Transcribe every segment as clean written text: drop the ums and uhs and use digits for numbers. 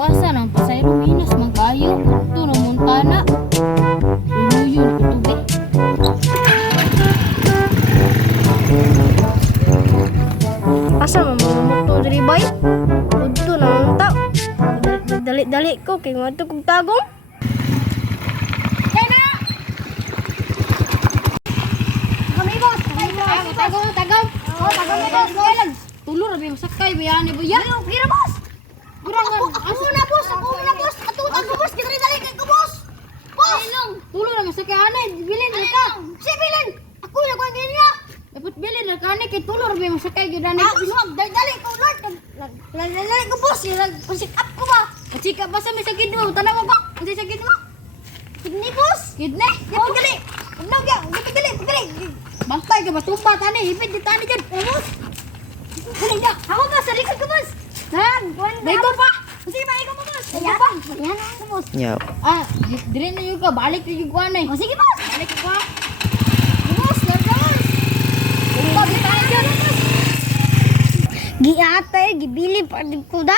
Asa nang pasayro minus man kayo. Ito na montana. Luluyon ito be. Asa mo mamuto diri bay? Udto na unta. Dali-dali ko kay madto kog tagong. Tulur abi masakay bayani bo ya. Pira boss. Gurangan. Ako na boss, Atutang ko boss, dali kay ko boss. Boss. Tulur na masakay anay. Bilin na ka. Si Bilin. Ako na ko ganyan. Dapat bilin na ka anay kay tulur abi masakay gyud anay. Dali ko Lord. Dali ko boss, sit up ko ba? Chika basa may sakit mo. Tanaw mo ba? Unsa sakit mo? Kidney boss. Kidney. Gali. Ano ga? Gali. Bantay ka ba tumba tani. Hipit di tani jud. Boss. Gali na. Ako ba sa likod ko boss? Nan. Daigo pa. Sige ba ikaw mo boss? Daigo pa. Yan ako boss. Yo. Ah, dire na yung ka. Balik na yung kuha na eh. O sige boss. Balik ka. Boss, Lord boss. Tumba di tani jud. Giatay gibili pa di ko da.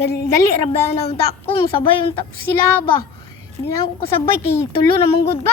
Dali ra ba na unta ko sabay unta ko sila ba. Di na ako kasabay kay tulo na manggod ba.